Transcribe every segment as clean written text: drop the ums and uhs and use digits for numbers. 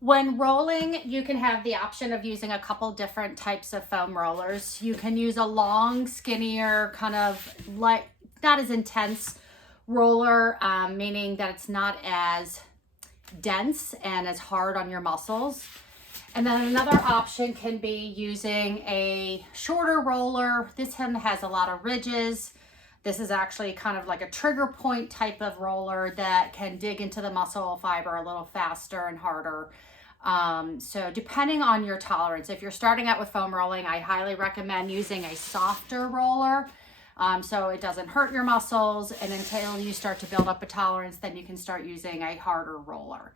When rolling, you can have the option of using a couple different types of foam rollers. You can use a long, skinnier, kind of light, not as intense roller, meaning that it's not as dense and as hard on your muscles. And then another option can be using a shorter roller. This one has a lot of ridges. This is actually kind of like a trigger point type of roller that can dig into the muscle fiber a little faster and harder. So depending on your tolerance, if you're starting out with foam rolling, I highly recommend using a softer roller. So it doesn't hurt your muscles, and until you start to build up a tolerance, then you can start using a harder roller.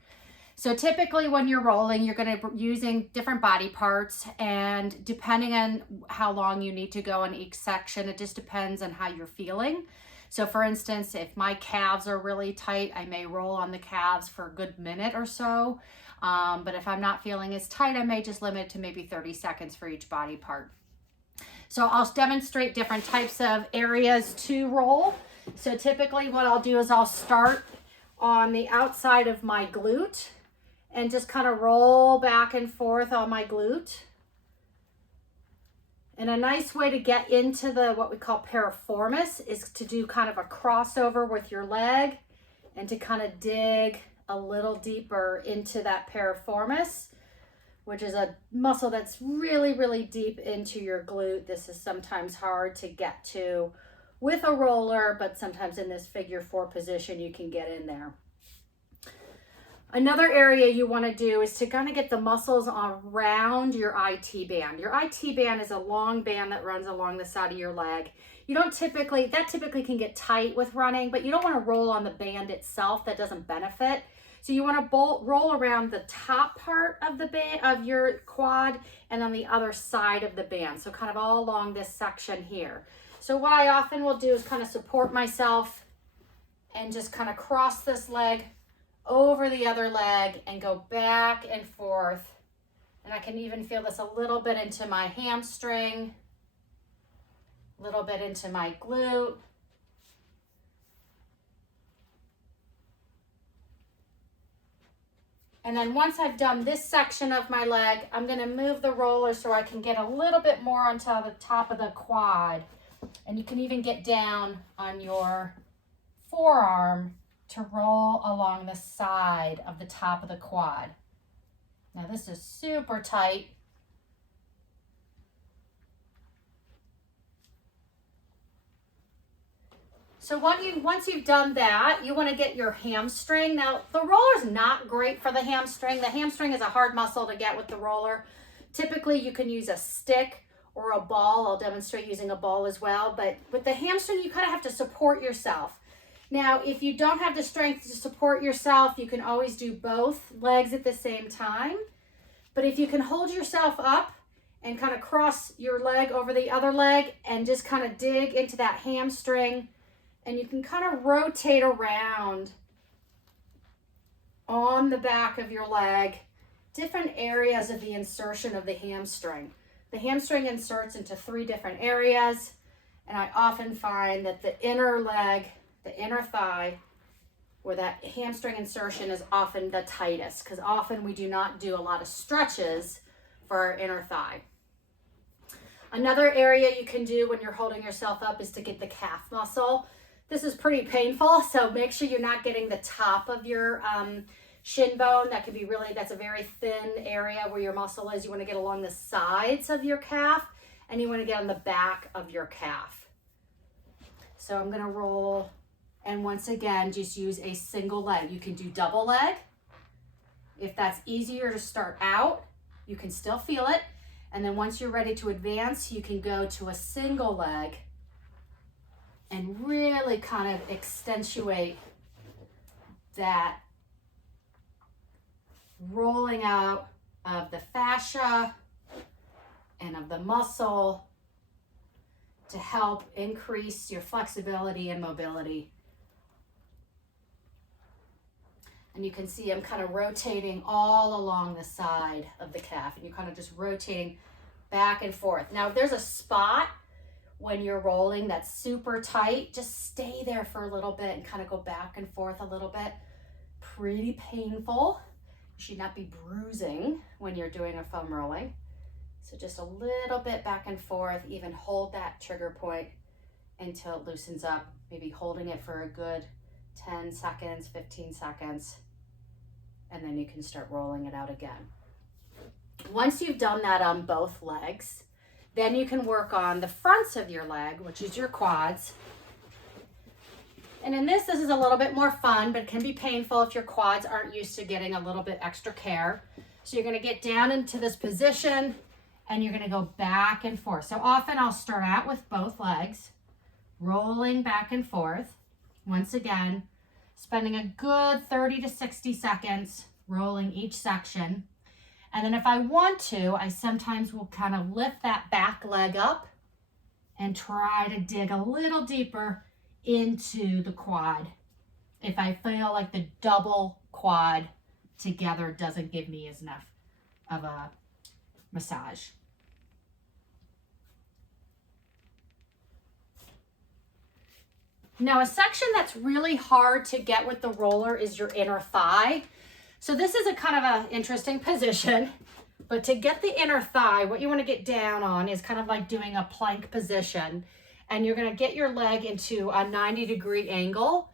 So typically when you're rolling, you're going to be using different body parts, and depending on how long you need to go in each section, it just depends on how you're feeling. So for instance, if my calves are really tight, I may roll on the calves for a good minute or so. But if I'm not feeling as tight, I may just limit it to maybe 30 seconds for each body part. So I'll demonstrate different types of areas to roll. So typically what I'll do is I'll start on the outside of my glute and just kind of roll back and forth on my glute. And a nice way to get into the what we call piriformis is to do kind of a crossover with your leg and to kind of dig a little deeper into that piriformis, which is a muscle that's really, really deep into your glute. This is sometimes hard to get to with a roller, but sometimes in this figure 4 position, you can get in there. Another area you want to do is to kind of get the muscles around your IT band. Your IT band is a long band that runs along the side of your leg. You don't typically, that typically can get tight with running, but you don't want to roll on the band itself. That doesn't benefit. So you want to roll around the top part of the band of your quad and on the other side of the band. So kind of all along this section here. So what I often will do is kind of support myself and just kind of cross this leg over the other leg and go back and forth. And I can even feel this a little bit into my hamstring, a little bit into my glute. And then once I've done this section of my leg, I'm going to move the roller so I can get a little bit more onto the top of the quad. And you can even get down on your forearm to roll along the side of the top of the quad. Now this is super tight. So once you've done that, you want to get your hamstring. Now, the roller is not great for the hamstring. The hamstring is a hard muscle to get with the roller. Typically, you can use a stick or a ball. I'll demonstrate using a ball as well. But with the hamstring, you kind of have to support yourself. Now, if you don't have the strength to support yourself, you can always do both legs at the same time. But if you can hold yourself up and kind of cross your leg over the other leg and just kind of dig into that hamstring, and you can kind of rotate around on the back of your leg, different areas of the insertion of the hamstring. The hamstring inserts into 3 different areas, and I often find that the inner leg, the inner thigh, where that hamstring insertion is often the tightest, because often we do not do a lot of stretches for our inner thigh. Another area you can do when you're holding yourself up is to get the calf muscle. This is pretty painful, so make sure you're not getting the top of your shin bone. That could be that's a very thin area where your muscle is. You want to get along the sides of your calf, and you want to get on the back of your calf. So I'm going to roll, and once again, just use a single leg. You can do double leg. If that's easier to start out, you can still feel it. And then once you're ready to advance, you can go to a single leg and really kind of accentuate that rolling out of the fascia and of the muscle to help increase your flexibility and mobility. And you can see I'm kind of rotating all along the side of the calf, and you're kind of just rotating back and forth. Now, if there's a spot when you're rolling that's super tight, just stay there for a little bit and kind of go back and forth a little bit. Pretty painful. You should not be bruising when you're doing a foam rolling. So just a little bit back and forth, even hold that trigger point until it loosens up, maybe holding it for a good 10 seconds, 15 seconds, and then you can start rolling it out again. Once you've done that on both legs, then you can work on the fronts of your leg, which is your quads. And in this is a little bit more fun, but it can be painful if your quads aren't used to getting a little bit extra care. So you're gonna get down into this position and you're gonna go back and forth. So often I'll start out with both legs, rolling back and forth. Once again, spending a good 30 to 60 seconds rolling each section. And then if I want to, I sometimes will kind of lift that back leg up and try to dig a little deeper into the quad if I feel like the double quad together doesn't give me as enough of a massage. Now, a section that's really hard to get with the roller is your inner thigh. So this is a kind of an interesting position, but to get the inner thigh, what you want to get down on is kind of like doing a plank position. And you're going to get your leg into a 90-degree angle,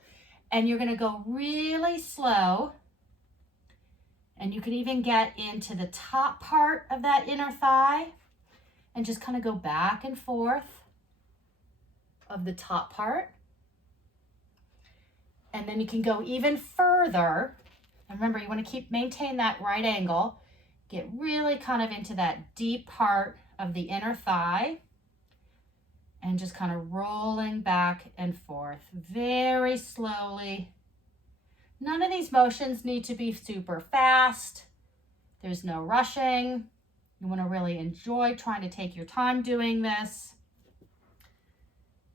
and you're going to go really slow. And you can even get into the top part of that inner thigh and just kind of go back and forth of the top part. And then you can go even further. And remember, you want to maintain that right angle. Get really kind of into that deep part of the inner thigh. And just kind of rolling back and forth very slowly. None of these motions need to be super fast. There's no rushing. You want to really enjoy trying to take your time doing this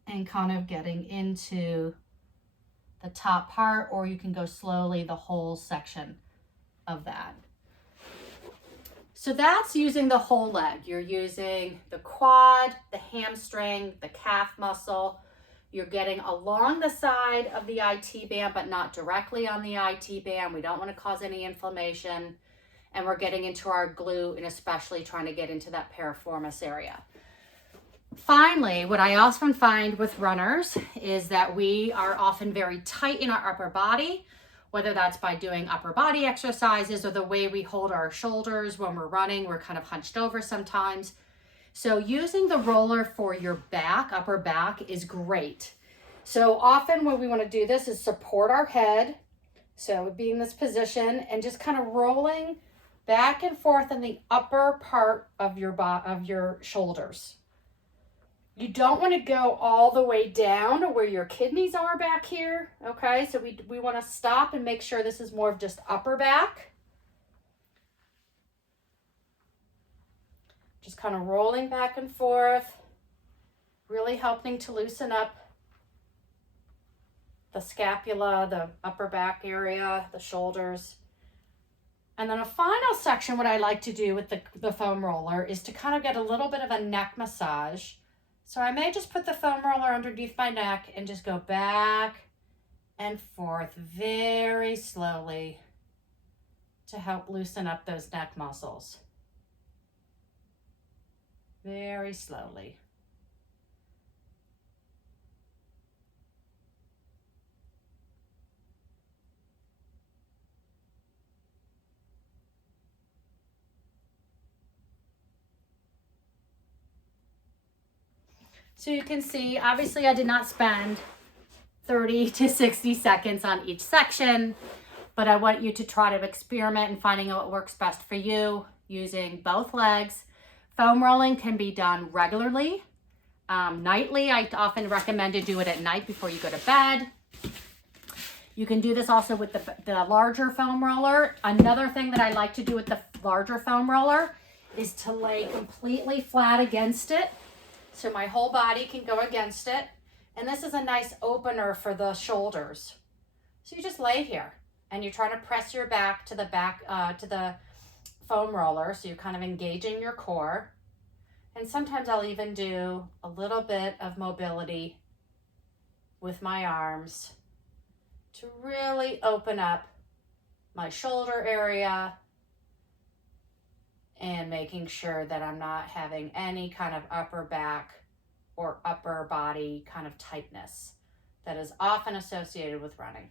and kind of getting into the top part, or you can go slowly the whole section of that. So that's using the whole leg. You're using the quad, the hamstring, the calf muscle. You're getting along the side of the IT band, but not directly on the IT band. We don't want to cause any inflammation. And we're getting into our glute and especially trying to get into that piriformis area. Finally, what I often find with runners is that we are often very tight in our upper body, whether that's by doing upper body exercises or the way we hold our shoulders when we're running. We're kind of hunched over sometimes. So using the roller for your back, upper back, is great. So often when we want to do this is support our head. So be in this position and just kind of rolling back and forth in the upper part of your shoulders. You don't want to go all the way down to where your kidneys are back here, okay? So we want to stop and make sure this is more of just upper back. Just kind of rolling back and forth, really helping to loosen up the scapula, the upper back area, the shoulders. And then a final section, what I like to do with the foam roller is to kind of get a little bit of a neck massage. So I may just put the foam roller underneath my neck and just go back and forth very slowly to help loosen up those neck muscles. Very slowly. So you can see, obviously I did not spend 30 to 60 seconds on each section, but I want you to try to experiment in finding out what works best for you using both legs. Foam rolling can be done regularly, nightly. I often recommend to do it at night before you go to bed. You can do this also with the larger foam roller. Another thing that I like to do with the larger foam roller is to lay completely flat against it. So my whole body can go against it. And this is a nice opener for the shoulders. So you just lay here and you're trying to press your back to the foam roller. So you're kind of engaging your core. And sometimes I'll even do a little bit of mobility with my arms to really open up my shoulder area and making sure that I'm not having any kind of upper back or upper body kind of tightness that is often associated with running.